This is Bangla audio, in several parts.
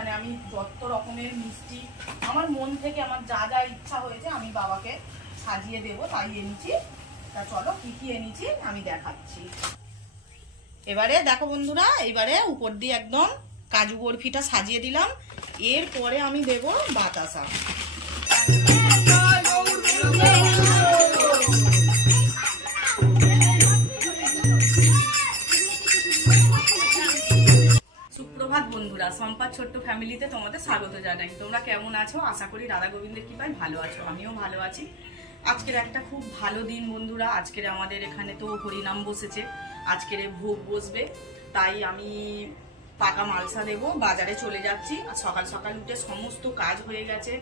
এখানে আমি যত রকমের মিষ্টি আমার মন থেকে আমার যা যা ইচ্ছা হয়েছে আমি বাবাকে সাজিয়ে দেবো তাই এনেছি। তা চলো কি কি এনেছি আমি দেখাচ্ছি। এবারে দেখো বন্ধুরা, এবারে উপর দিয়ে একদম কাজু বরফিটা সাজিয়ে দিলাম। এরপরে আমি দেব বাতাসা। সুপ্রভাত বন্ধুরা, সম্পার ছোট্ট ফ্যামিলিতে তোমাদের স্বাগত জানাই। তোমরা কেমন আছো? আশা করি রাধা গোবিন্দের কৃপায় ভালো আছো, আমিও ভালো আছি। আজকের একটা খুব ভালো দিন বন্ধুরা। আজকের আমাদের এখানে তো হরিনাম বসেছে, আজকের ভোগ বসবে, তাই আমি পাকা মালসা দেবো। বাজারে চলে যাচ্ছি। আর সকাল সকাল উঠে সমস্ত কাজ হয়ে গেছে।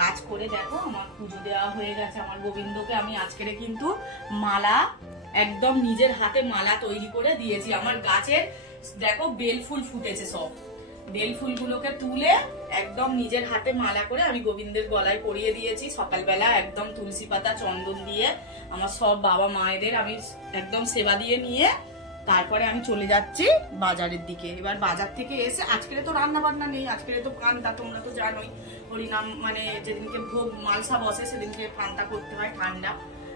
কাজ করে দেখো আমার পুজো দেওয়া হয়ে গেছে। আমার গোবিন্দকে আমি আজকের কিন্তু মালা একদম নিজের হাতে মালা তৈরি করে দিয়েছি। আমার গাছের দেখো বেল ফুল ফুটেছে, সব বেল ফুলগুলোকে তুলে একদম নিজের হাতে মালা করে আমি গোবিন্দের গলায় পরিয়ে দিয়েছি। সকালবেলা একদম তুলসী পাতা চন্দন দিয়ে আমার সব বাবা মায়েদের আমি একদম সেবা দিয়ে নিয়ে তারপরে আমি চলে যাচ্ছি বাজারের দিকে। এবার বাজার থেকে এসে আজকে তো রান্না বান্না নেই, আজকে তো পান্তা, তোমরা তো জানোই হরিনাম মানে যেদিনকে ভোগ মালসা বসে সেদিনকে পান্তা করতে হয় ঠান্ডা।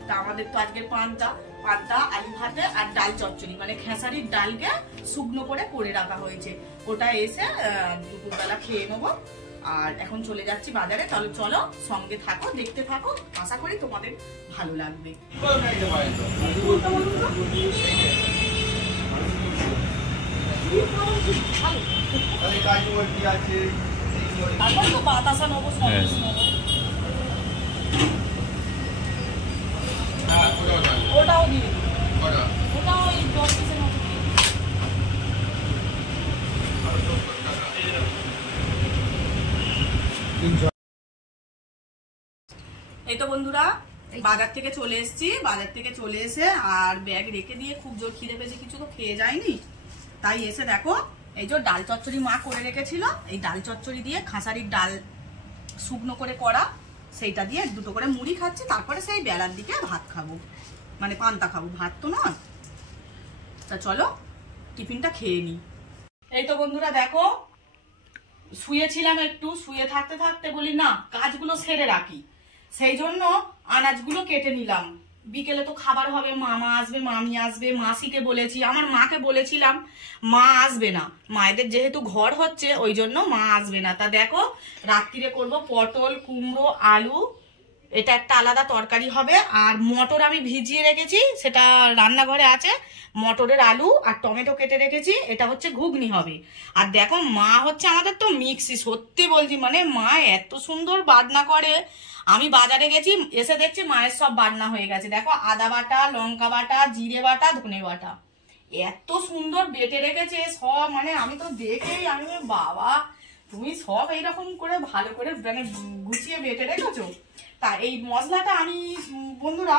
তা আমাদের তো আজকে পান্তা আলু ভাতে আর ডাল চচ্চড়ি মানে খেসারির ডালকে শুকনো করে রাখা হয়েছে। ওটা এসে দুপুরবেলা খেয়ে নেবো। আর এখন চলে যাচ্ছি বাজারে। তাহলে চলো সঙ্গে থাকো, দেখতে থাকো, আশা করি তোমাদের ভালো লাগবে। তারপরে তো বাতাসা নেবো, সন্দেশ নেবো। ওটাও দিয়ে ওটাও ওই 10 পিসের মতো। এই তো বন্ধুরা বাজার থেকে চলে এসেছি। বাজার থেকে চলে এসে আর ব্যাগ রেখে দিয়ে খুব জোর খিদে পেয়েছে, কিছু তো খেয়ে যায়নি, তাই এসে দেখো এই যে ডাল চচ্চড়ি মা করে রেখেছিল। এই ডাল চচ্চড়ি দিয়ে খাসারির ডাল শুকনো করে করা, সেইটা দিয়ে দুটো করে মুড়ি খাচ্ছি। তারপরে সেই বেলার দিকে ভাত খাবো, মানে পান্তা খাবো, ভাত তো নয়। তা চলো টিফিনটা খেয়ে নি। এই তো বন্ধুরা দেখো শুয়েছিলাম একটু, শুয়ে থাকতে থাকতে বলি না কাজগুলো সেরে রাখি, সেই জন্য আনাজগুলো কেটে নিলাম। বিকেলে তো খাবার হবে, মামা আসবে, মামি আসবে, মাসিকে বলেছি, আমার মাকে বলেছিলাম মা আসবে না, মায়েদের যেহেতু ঘর হচ্ছে ওই জন্য মা আসবে না। তা দেখো রাত্রিরে করব পটল, কুমড়ো, আলু, এটা একটা আলাদা তরকারি হবে। আর মটর আমি ভিজিয়ে রেখেছি, সেটা রান্নাঘরে আছে। মটরের আলু আর টমেটো কেটে রেখেছি, এটা হচ্ছে ঘুগনি হবে। আর দেখো মা হচ্ছে আমাদের তো মিক্সি, সত্যি বলছি মানে মা এত সুন্দর বাটনা করে। আমি বাজারে গেছি, এসে দেখছি মায়ের সব বাটনা হয়ে গেছে। দেখো আদা বাটা, লঙ্কা বাটা, জিরে বাটা, ধনে বাটা, এত সুন্দর বেটে রেখেছে সব। মানে আমি তো দেখেই আমি বাবা তুমি সব এইরকম করে ভালো করে মানে গুছিয়ে বেটে রেখেছো। তা এই মশলাটা আমি বন্ধুরা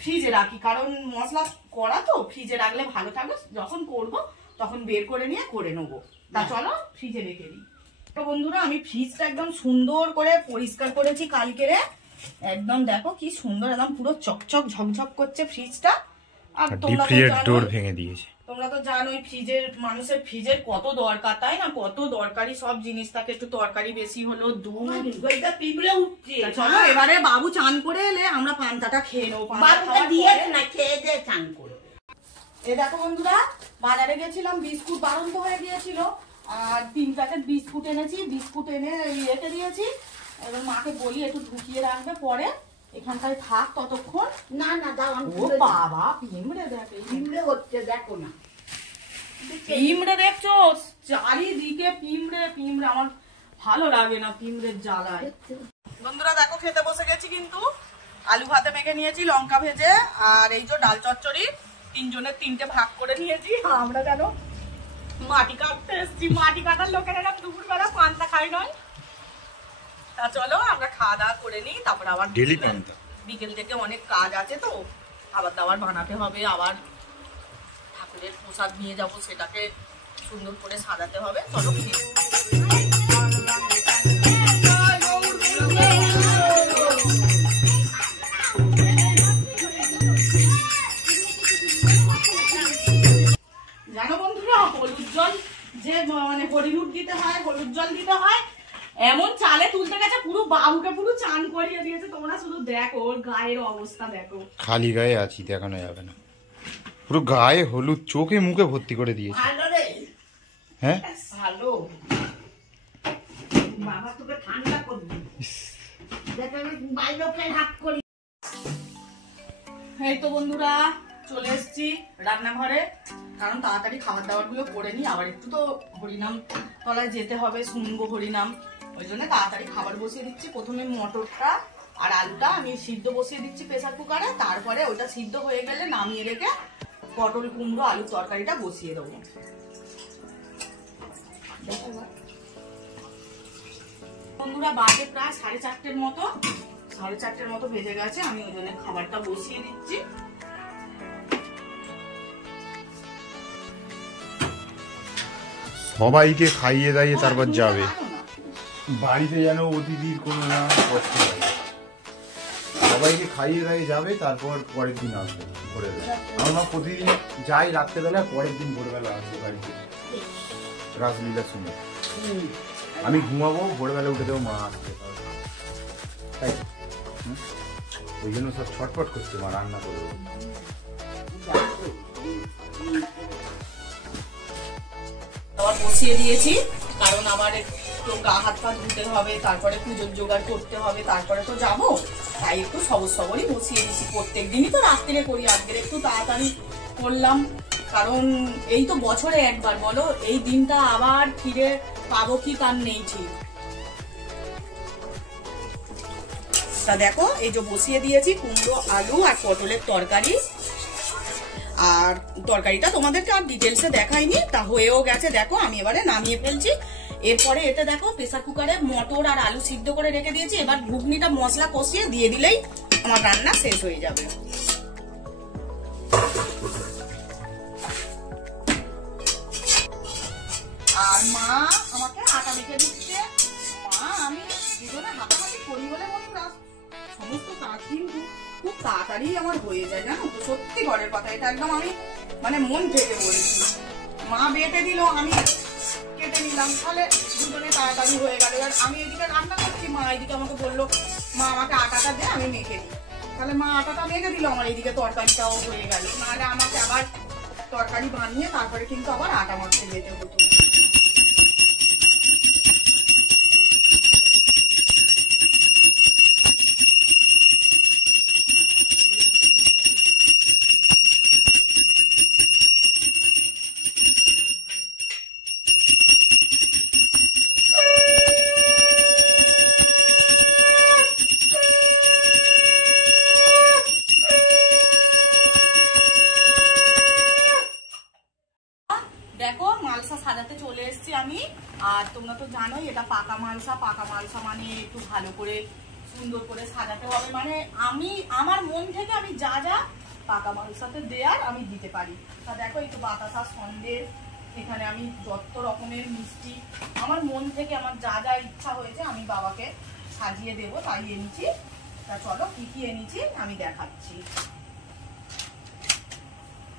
ফ্রিজে রাখি, কারণ মশলা করা তো ফ্রিজে রাখলে ভালো থাকবে, যখন করব তখন বের করে নিয়ে করে নেবো। তা চলো ফ্রিজে রেখে দিই। তো বন্ধুরা আমি ফ্রিজটা একদম সুন্দর করে পরিষ্কার করেছি কালকেরে, একদম দেখো কি সুন্দর, একদম পুরো চকচক ঝকঝক করছে ফ্রিজটা। আর তোমরা তো জানোই ফ্রিজের মানুষের ফ্রিজের কত দরকার, তাই না? কত দরকারি সব জিনিস থাকে, একটু তরকারি বেশি হলো, দুধ পিঁপড়ে উঠছে। চলো এবারে বাবু চান করে এলে আমরা পান্তাটা খেয়ে নেবো। এ দেখো বন্ধুরা বাজারে গেছিলাম, বিস্কুট বারন্ত হয়ে গিয়েছিল, আর 3 প্যাকেট বিস্কুট এনেছি। বিস্কুট এনে রেখে দিয়েছি। এবার মাকে বলি একটু ঢুকিয়ে রাখবে, পরে এখানটায় থাক ততক্ষণ। না না দাও, ও বাবা পিঁমড়ে দেখে, পিঁমড়ে হচ্ছে দেখো না, পিঁমড়ে দেখছো চারিদিকে পিঁমড়ে পিঁমড়ে, আমার ভালো লাগে না পিঁমড়ের জ্বালায়। বন্ধুরা দেখো খেতে বসে গেছি, কিন্তু আলু ভাতে মেখে নিয়েছি লঙ্কা ভেজে, আর এই যে ডাল চচ্চড়ি 3 জনের 3টে ভাগ করে নিয়েছি। আমরা কেন মাটি কাটতে এসছি, মাটি কাটার লোকেরা দুপুরবেলা পান্তা খাই নয়। তা চলো আমরা খাওয়া দাওয়া করে নিই, তারপর আবার বিকেল থেকে অনেক কাজ আছে, তো খাবার দাবার বানাতে হবে, আবার ঠাকুরের প্রসাদ নিয়ে যাব, সেটাকে সুন্দর করে সাজাতে হবে। চলো জানো বন্ধুরা হলুদ জল যে মানে হরিণুট দিতে হয়, হলুদ জল দিতে হয়, এমন চালে তুলতে গেছে পুরো বাবুকে পুরো চান করিয়ে দিয়েছে। তোমরা শুধু দেখো ওর গায়ের অবস্থা দেখো। খালি গায়ে আছি, দেখানো যাবে না, পুরো গায়ে হলুদ, চোখে মুখে ভর্তি করে দিয়েছে। হ্যাঁ ভালো বাবা, তোকে ঠান্ডা করবি। এই তো বন্ধুরা চলে এসেছি রান্নাঘরে, কারণ তাড়াতাড়ি খাবার দাবার গুলো করে নি, আবার একটু তো হরিনাম তলায় যেতে হবে, শুনবো হরিনাম, ওই জন্য তাড়াতাড়ি খাবার বসিয়ে দিচ্ছি। প্রথমে মটরটা আর আলুটা আমি সিদ্ধ বসিয়ে দিচ্ছি প্রেসার কুকারে, তারপরে ওটা সিদ্ধ হয়ে গেলে নামিয়ে রেখে পটল কুমড়ো আলুর তরকারিটা বসিয়ে দেবো। বন্ধুরা বাজে প্রায় 4:30 মতো, 4:30 মতো বেজে গেছে, আমি ওই জন্য খাবারটা বসিয়ে দিচ্ছি। সবাইকে খাইয়ে দাইয়ে তারপর যাবে বাড়িতে, যেন অতিথির কোনো না কষ্ট হয়। সবাইকে খাইয়ে দাইয়ে যাবে, তারপর পরের দিন আসবে ভোরবেলা। আমার প্রতিদিন যাই রাত্রেবেলা, পরের দিন ভোরবেলা আসবে বাড়িতে রাসলীলা শুনে। আমি ঘুমাবো, ভোরবেলা উঠে দেবো, মা আসবে, তাই ওই জন্য সব ছটফট করছে, মা রান্না করবো। বসিয়ে দিয়েছি, কারণ আবার একটু গা হাত পা ধুতে হবে, তারপরে পুজোর জোগাড় করতে হবে, তারপরে তো যাবো, তাই একটু সবর সবরই বসিয়ে দিচ্ছি। প্রত্যেক দিনই তো রাত্রে করি, আজকে একটু তাড়াতাড়ি করলাম, কারণ এই তো বছরে একবার, বলো এই দিনটা আবার ফিরে পাবো কি তার নেই ঠিক। তা দেখো এই যে বসিয়ে দিয়েছি কুমড়ো আলু আর পটলের তরকারি, আর তরকারিটা তোমাদেরকে আর ডিটেলসে দেখাইনি, তা হয়েও গেছে। দেখো আমি এবারে নামিয়ে ফেলছি। এরপরে এতে দেখো প্রেসার কুকারে মটর আর আলু সিদ্ধ করে রেখে দিয়েছি, এবার ঘুগনিটা মশলা কষিয়ে দিয়ে দিলেই আমার রান্না শেষ হয়ে যাবে। আর মা আমাকে আটা মেখে দিচ্ছে, মা আমি দুজনে হাতাহাতি করি বলে বন্ধুরা সমস্ত কাজ কিন্তু খুব তাড়াতাড়ি আমার হয়ে যায়, জানো তো, সত্যি ঘরের কথা, এটা একদম আমি মানে মন থেকে বলেছি। মা বেটে দিল, আমি কেটে নিলাম, তাহলে দুজনে তাড়াতাড়ি হয়ে গেল। এবার আমি এদিকে রান্না করছি, মা এদিকে আমাকে বললো মা আমাকে আটাটা দে, আমি মেখে দিই, তাহলে মা আটাটা মেখে দিল, আমার এইদিকে তরকারিটাও হয়ে গেল। নাহলে আমাকে আবার তরকারি বানিয়ে তারপরে কিন্তু আবার আটা মাখতে যেতে হতো। দেখো মালসা সাজাতে চলে এসেছি আমি, আর তোমরা তো জানোই এটা পাকা মালসা। পাকা মালসা মানে একটু ভালো করে সুন্দর করে সাজাতে হবে, মানে আমি আমার মন থেকে আমি যা যা পাকা মালসাতে দেয়ার আমি দিতে পারি। তা দেখো এই তো বাতাসা সন্দেশ, এখানে আমি যত রকমের মিষ্টি আমার মন থেকে আমার যা যা ইচ্ছা হয়েছে আমি বাবাকে সাজিয়ে দেবো, তাই এনেছি। তা চলো কি কি এনেছি আমি দেখাচ্ছি।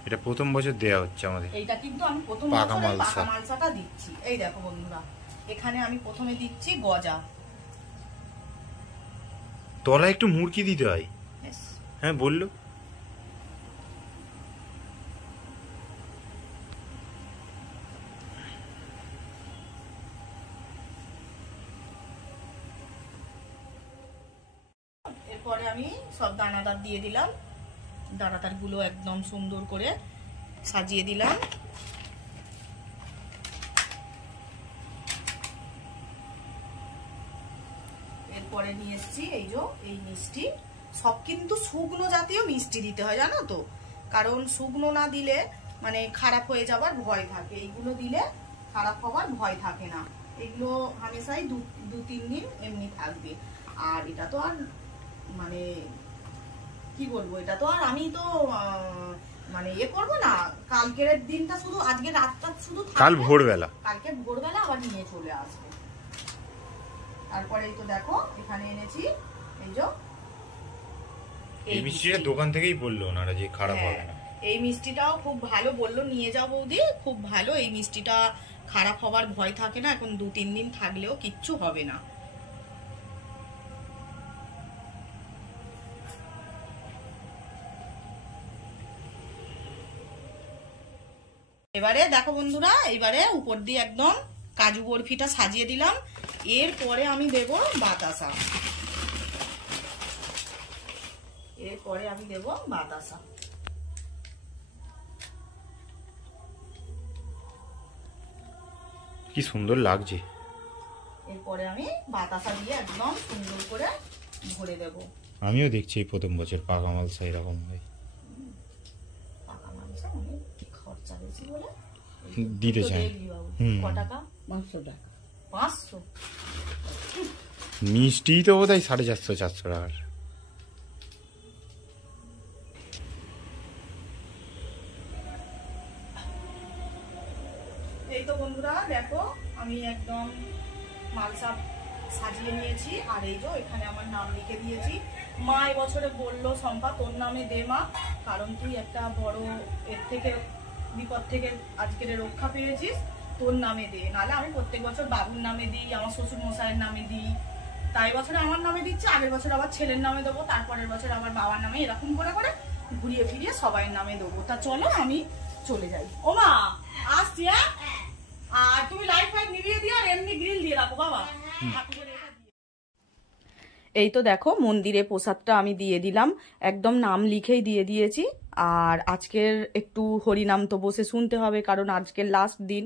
এটা প্রথম বছর দেয়া হচ্ছে আমাদের, এইটা কিন্তু আমি প্রথম বছর পাকা মালসাটা দিচ্ছি। এই দেখো বন্ধুরা, এখানে আমি প্রথমে দিচ্ছি গজা, তলায় একটু মুরকি দিতে হয়, হ্যাঁ বললো। এরপরে আমি সব দানাদার দিয়ে দিলাম, দানাদার গুলো একদম সুন্দর করে সাজিয়ে দিলাম। এরপরে নিয়ে এসছি এই যে এই মিষ্টি, সব কিন্তু শুকনো জাতীয় মিষ্টি দিতে হয় জানো তো, কারণ শুকনো না দিলে মানে খারাপ হয়ে যাবার ভয় থাকে, এইগুলো দিলে খারাপ হওয়ার ভয় থাকে না, এগুলো হামেশাই 2-3 দিন এমনি থাকবে। আর এটা তো আর মানে কি বলবো, এটা তো আর আমি তো মানে ইয়ে করবো না, কালকের দিনটা শুধু, আজকে রাতটা শুধু কাল ভোরবেলা, কালকে ভোরবেলা আবার নিয়ে চলে আসবে। তারপরে এই তো দেখো এখানে এনেছি এই যে এই মিষ্টিটা দোকান থেকেই বললো ওনারা যে খারাপ হবে না। এই মিষ্টিটাও খুব ভালো, বললো নিয়ে যাও বৌদি, খুব ভালো। এই মিষ্টিটা খারাপ হবার ভয় থাকে না, এখন 2-3 দিন থাকলেও কিচ্ছু হবে না। এবারে দেখো বন্ধুরা, এবারে উপর দিয়ে একদম কাজু বরফিটা সাজিয়ে দিলাম। এরপরে আমি দেব বাতাসা, এরপরে আমি দেব বাতাসা। কি সুন্দর লাগছে। এরপরে আমি বাতাসা দিয়ে একদম সুন্দর করে ভরে দেব। আমিও দেখছি এই প্রথম বছর পাকা মালসা এরকম হয়। পাকা মালসা অনেক খরচা বেশি বলে দিতে চাই। ক টাকা? 500 টাকা। 500? মিষ্টি তো বোধহয় 450-400 টাকার। এই তো বন্ধুরা দেখো, আমি একদম মালসা সাজিয়ে নিয়েছি। আর এই যে এখানে আমার নাম লিখে দিয়েছি। মা এবছরে বললো, শম্পা তোর নামে দে মা, কারণ তুই একটা বড় এর থেকে, বিপদ থেকে আজকের রক্ষা পেয়েছিস, তোর নামে দে। নাহলে আমি প্রত্যেক বছর বাবুর নামে দিই, আমার শ্বশুর মশাইয়ের নামে দিই। তাই বছরে আমার নামে দিচ্ছি, আগের বছর আবার ছেলের নামে দেবো, তারপরের বছর আবার বাবার নামে, এরকম করে করে ঘুরিয়ে ফিরিয়ে সবাই নামে দেবো। তা চলো আমি চলে যাই। ও মা আসছি। আর তুমি লাইট ফাইট নিভিয়ে দিয়ে আর এমনি গ্রিল দিয়ে রাখো বাবা। এই তো দেখো মন্দিরে প্রসাদটা আমি দিয়ে দিলাম, একদম নাম লিখেই দিয়ে দিয়েছি। আর আজকের একটু হরিনাম তো বসে শুনতে হবে, কারণ আজকের লাস্ট দিন।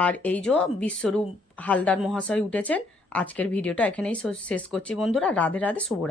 আর এই যে বিশ্বরূপ হালদার মহাশয় উঠেছেন। আজকের ভিডিওটা এখানেই শেষ করছি বন্ধুরা। রাধে রাধে, শুভরাত্রি।